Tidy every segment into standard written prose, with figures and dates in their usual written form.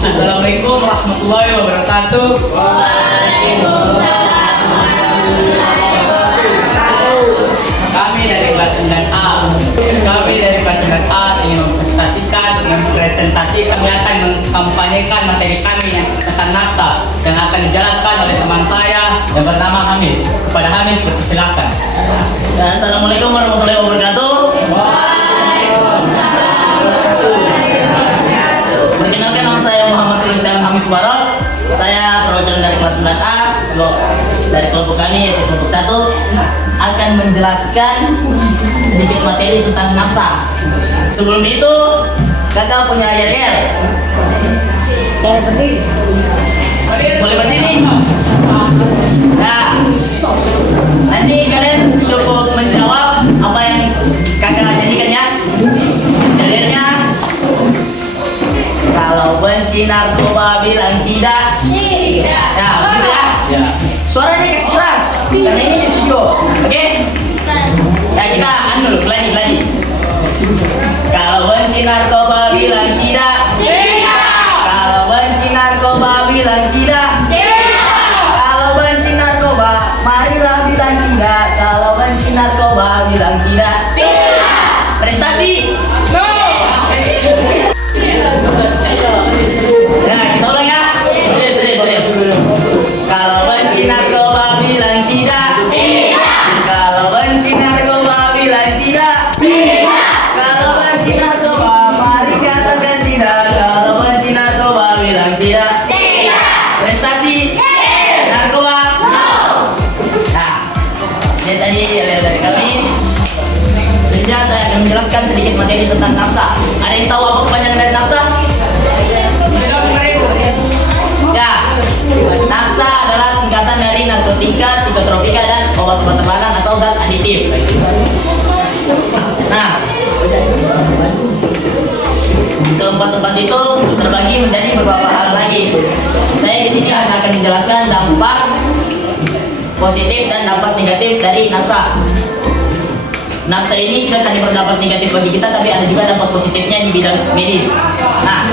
Assalamualaikum warahmatullahi wabarakatuh. Kami dari kelas 9A. Kami dari kelas 9A ingin mempresentasikan, akan mengkampanyekan materi kami yang tentang nafsa yang akan dijelaskan oleh teman saya yang bernama Hamis. Kepada Hamis, silakan. Assalamualaikum warahmatullahi wabarakatuh. Perkenalkan, nama saya Muhammad Sulaiman Hamis Barat. Saya perwakilan dari kelas 9A dari kelompok kami yaitu kelompok 1 akan menjelaskan sedikit materi tentang nafsa. Sebelum itu, kakak punya yel-yel. Boleh berdiri. Nah, nanti kalian cukup menjawab apa yang kakak nyanyikan ya. Yel-yelnya, kalau benci narkoba bilang tidak. Tidak. Ya, begitu ya. Ya. Suaranya kasih keras. Karena ini di video. Oke? Ya, kita dulu lagi. Kalau benci narkoba bilang tidak. Tidak. Kalau benci narkoba bilang tidak. Tidak. Kalau benci narkoba, marilah bilang tidak. Kalau benci narkoba bilang tidak. Tidak. Prestasi. No. Nah, kita ulang ya. Serius. Kalau benci narkoba bilang tidak. Tidak. Kalau benci narkoba bilang tidak. Tidak. Kalau benci narkoba, mari katakan tidak. Kalau benci narkoba bilang tidak. Tidak. Prestasi. Narkoba. Nah, ini tadi dari kami. Selanjutnya saya akan menjelaskan sedikit materi tentang nafsa. Ada yang tahu apa kepanjangan dari nafsa? Ya, nafsa adalah singkatan dari narkotika, psikotropika, dan obat-obat terlarang atau zat aditif. Nah, keempat-empat itu terbagi menjadi beberapa hal lagi. Saya di sini akan menjelaskan dampak positif dan dampak negatif dari nafsa. Nafsa ini tidak hanya berdampak negatif bagi kita, tapi ada juga dampak positifnya di bidang medis. Nah,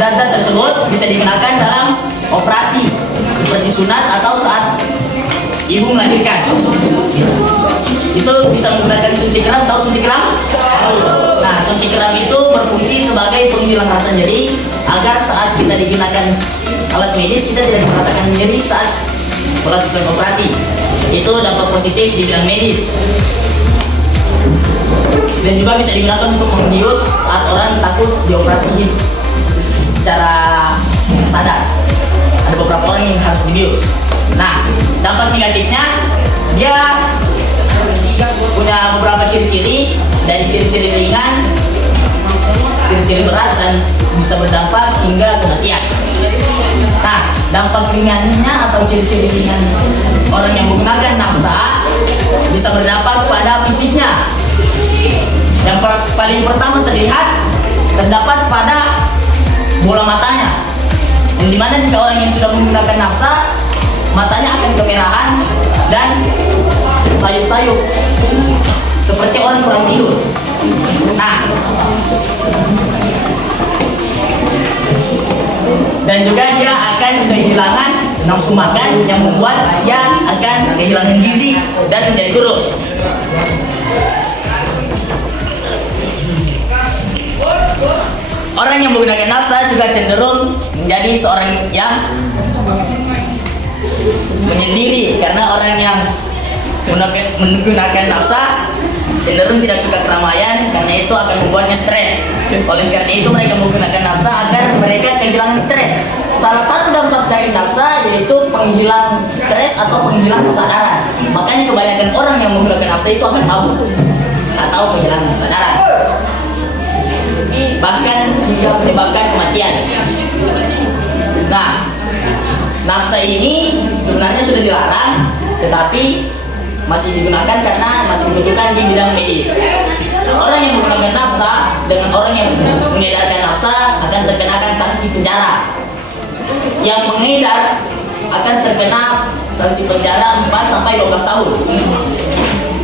zat-zat tersebut bisa digunakan dalam operasi seperti sunat atau saat ibu melahirkan. Itu bisa menggunakan suntik kram. Tahu suntik kram? Nah, suntik kram itu berfungsi sebagai penghilang rasa nyeri agar saat kita digunakan alat medis kita tidak merasakan nyeri saat melakukan operasi. Itu dampak positif di bidang medis. Dan juga bisa digunakan untuk membius saat orang takut dioperasi secara sadar. Ada beberapa orang yang harus dibius. Nah, dampak negatifnya dia punya beberapa ciri-ciri, dari ciri-ciri ringan, ciri-ciri berat, dan bisa berdampak hingga kematian. Nah, dampak ringannya atau ciri-ciri ringan orang yang menggunakan nafsa bisa berdampak pada fisiknya. Yang paling pertama terdapat pada bola matanya. Yang dimana jika orang yang sudah menggunakan nafsa, matanya akan kemerahan dan sayup-sayup seperti orang kurang tidur. Nah, dan juga dia akan kehilangan nafsu makan yang membuat dia akan kehilangan gizi dan menjadi kurus. Orang yang menggunakan nafsa juga cenderung menjadi seorang yang menyendiri, karena orang yang menggunakan nafsa cenderung tidak suka keramaian, karena itu akan membuatnya stres. Oleh karena itu mereka menggunakan nafsa agar mereka kehilangan stres. Salah satu dampak dari nafsa yaitu penghilang stres atau penghilang kesadaran. Makanya kebanyakan orang yang menggunakan nafsa itu akan mabuk atau kehilangan kesadaran, bahkan hingga menyebabkan kematian. Nah, nafsa ini sebenarnya sudah dilarang, tetapi masih digunakan karena masih dibutuhkan di bidang medis. Orang yang menggunakan nafsa dengan orang yang mengedarkan nafsa akan terkenakan sanksi penjara. Yang mengedar akan terkena sanksi penjara 4 sampai 12 tahun.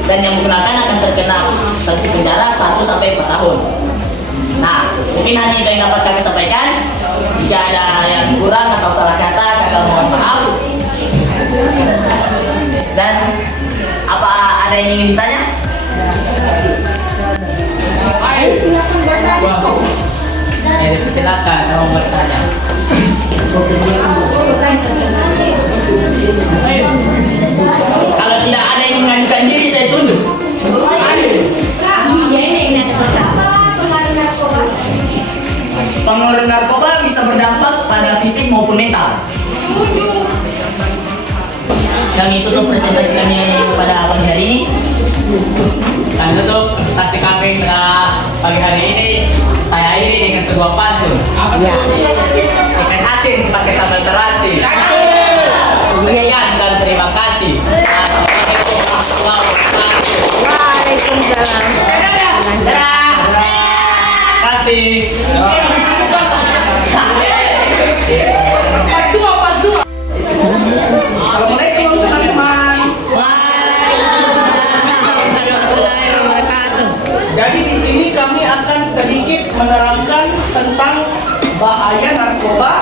dan yang menggunakan akan terkena sanksi penjara 1 sampai 4 tahun. Nah, mungkin hanya itu yang dapat kakak sampaikan. Jika ada yang kurang atau salah kata, kakak mohon maaf. Dan apa ada yang ingin ditanya? Silakan mau bertanya. Kalau tidak ada yang mengajukan diri, saya tunjuk. Pengaruh narkoba bisa berdampak pada fisik maupun mental. Yang itu tuh presentasi kami pada pagi hari ini. Dan tutup presentasi kami pada pagi hari ini. Saya akhiri dengan sebuah pantun. Ikan asin pakai sambal terasi. Sekian dan terima kasih. Assalamualaikum warahmatullahi wabarakatuh. Waalaikumsalam. Terima kasih. Assalamualaikum teman-teman. Warahmatullahi wabarakatuh. Jadi di sini kami akan sedikit menerangkan tentang bahaya narkoba.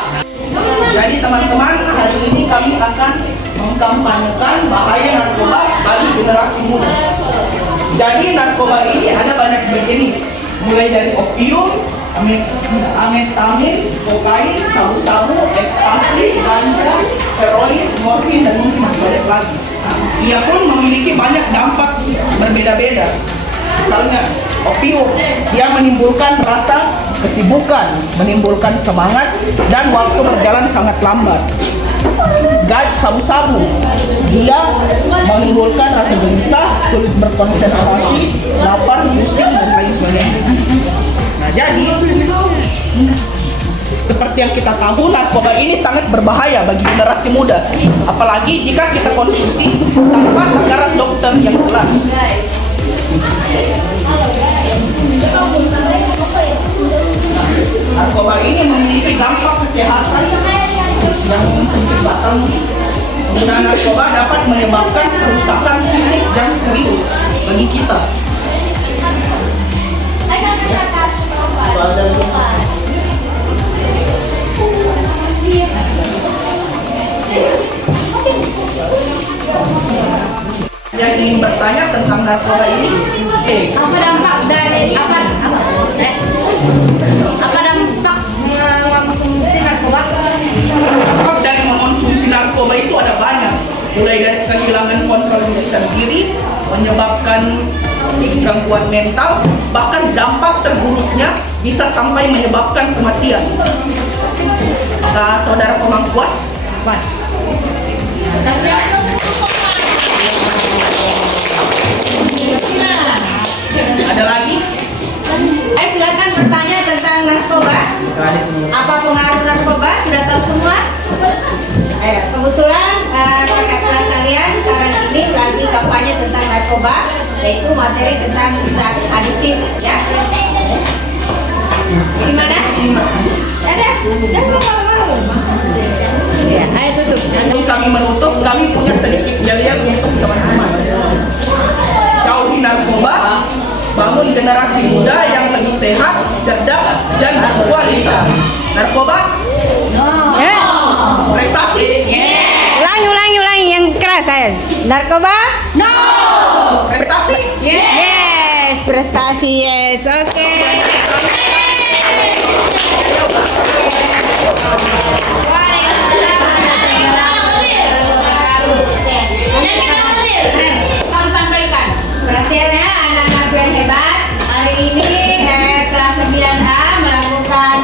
Jadi teman-teman, hari ini kami akan mengkampanyekan bahaya narkoba bagi generasi muda. Jadi narkoba ini ada banyak berjenis, mulai dari opium, amfetamin, kokain, sabu-sabu, ekstasi, ganja, heroin, morfin, dan mungkin masih banyak lagi. Ia pun memiliki banyak dampak berbeda-beda. Misalnya, opium, dia menimbulkan rasa kesibukan, menimbulkan semangat, dan waktu berjalan sangat lambat. Sabu-sabu, dia menimbulkan rasa gelisah, sulit berkonsentrasi, lapar, pusing, dan lain sebagainya. Nah, jadi seperti yang kita tahu, narkoba ini sangat berbahaya bagi generasi muda, apalagi jika kita konsumsi tanpa takaran dokter yang jelas. Narkoba ini memiliki dampak kesehatan yang menyebabkan penggunaan narkoba dapat menyebabkan kerusakan fisik yang serius bagi kita. Yang ingin bertanya tentang narkoba ini, Apa dampak dari apa dampak mengonsumsi narkoba? dampak dari mengonsumsi narkoba itu ada banyak, mulai dari kehilangan kontrol diri sendiri, menyebabkan gangguan mental, bahkan dampak terburuknya bisa sampai menyebabkan kematian. Saudara pemangkuas, Pas. ada lagi? Ayo silakan bertanya tentang narkoba. Apa pengaruh narkoba? Sudah tahu semua? Ayo, kebetulan kakak kelas kalian sekarang ini lagi kampanye tentang narkoba, yaitu materi tentang zat aditif, ya. Di mana? Ada. Jangan malu-malu. Ya, ayo tutup. Sebelum kami menutup, kami punya sedikit yel-yel untuk teman-teman. Jauhi narkoba, bangun generasi muda yang lebih sehat, cerdas, dan berkualitas. Narkoba, prestasi, Ulangi yang keras saya. Narkoba? No. prestasi. Yes, prestasi yes. Oke. Harus sampaikan. Perhatiannya anak-anak yang hebat. Hari ini kelas 9A melakukan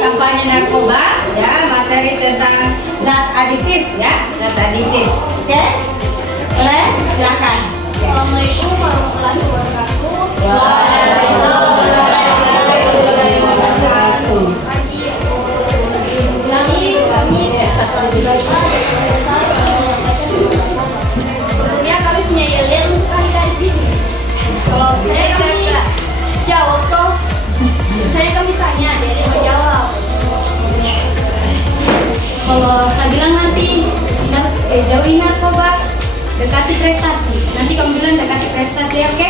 kampanye narkoba, ya, materi tentang zat aditif, ya, zat aditif. Oke? Boleh? Silakan. Assalamualaikum warahmatullahi wabarakatuh. Sebelumnya kami punya yel-yel bukan dari sini. Kalau kami tanya, dia menjawab. Kalau saya bilang nanti jauhi narkoba, Dekati prestasi. Nanti kamu bilang dekati prestasi, oke?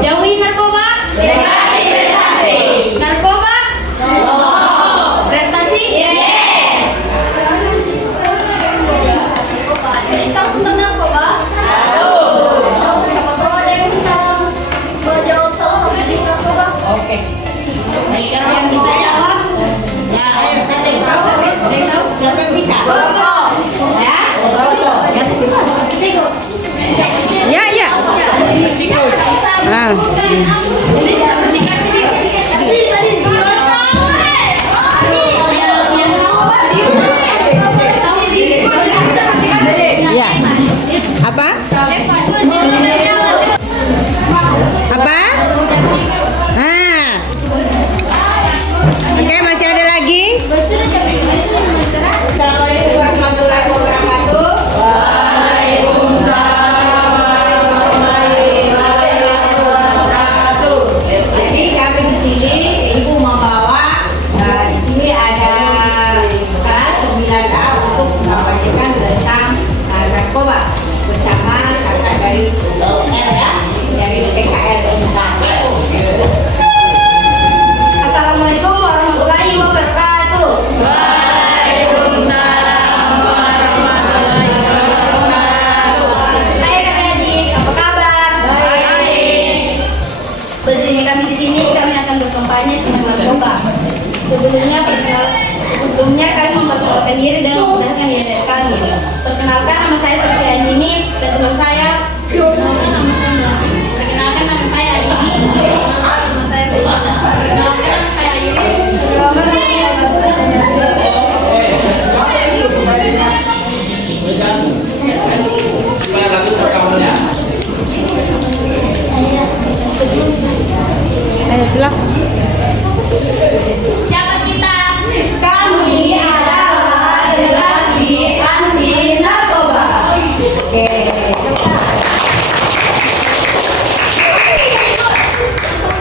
Jauhi narkoba. Dekati prestasi. Narkoba. No. Prestasi. Yes. Tahu tentang narkoba? Tahu. Siapa tahu ada yang bisa menjawab salah satu jenis narkoba? Oke. Siapa yang bisa jawab? Ya, ayo saya tahu. Ada yang tahu? Siapa yang bisa? Rokok. Ya, rokok. Ya, siapa? Tikus. Ya, ya. Tikus. Ah. Ya. Apa? Apa? Ah. Oke, masih ada lagi? Assalamualaikum warahmatullahi wabarakatuh. Jadi kami di sini ibu membawa di sini ada kelas 9A untuk mengamankan tentang narkoba bersama kakak dari LR ya, dari PKR. Assalamualaikum warahmatullahi wabarakatuh. Saya Kak Najib, apa kabar? Baik. Berdirinya kami di sini, kami akan berkampanye tentang narkoba. Sebelumnya kami memperkenalkan diri dan memudahkan diri dari kami. Perkenalkan, nama saya Seperti Anjini dan teman saya. Perkenalkan, nama saya Anjini. Nama saya Anjini. Perkenalkan, nama saya Anjini. Gimana lagu rekamannya? Ayo silakan. Siapa kita? Kami adalah generasi anti narkoba.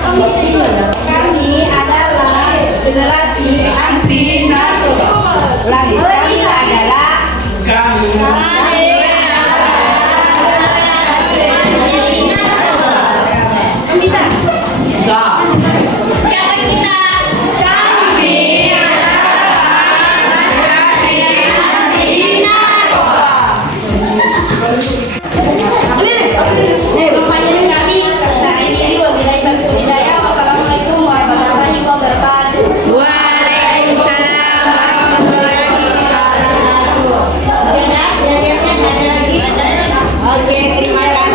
Kami adalah generasi anti narkoba. Ulangi. Kami adalah Bisa. Bisa. Siapa kita? Kami adalah generasi anti narkoba. Kampanye kami saya ini wabillahi taufiq wal hidayah. Wassalamualaikum warahmatullahi wabarakatuh. Waalaikumsalam warahmatullahi wabarakatuh. Oke, terima kasih.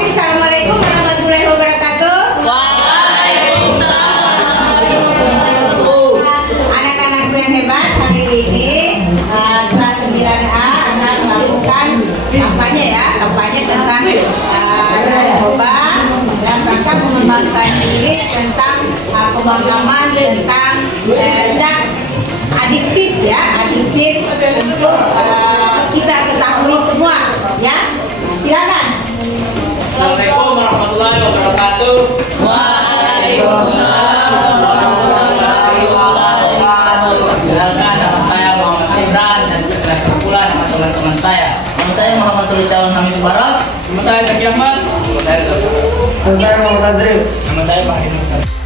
Assalamualaikum warahmatullahi wabarakatuh. Anak-anakku yang hebat, hari ini kelas 9A akan melakukan kampanye tentang narkoba dan bisa mengembangkan diri tentang pemakaman tentang zat adiktif untuk kita ketahui semua ya. Silakan. Assalamualaikum warahmatullahi wabarakatuh. Perkenalkan, nama saya Muhammad Imran dan saya kumpulan sama teman-teman saya. Nama saya Muhammad Sulistiawan Hamid Barat. Nama saya Zaki Ahmad. Nama saya Muhammad Azrif. Nama saya Pak Hidayat.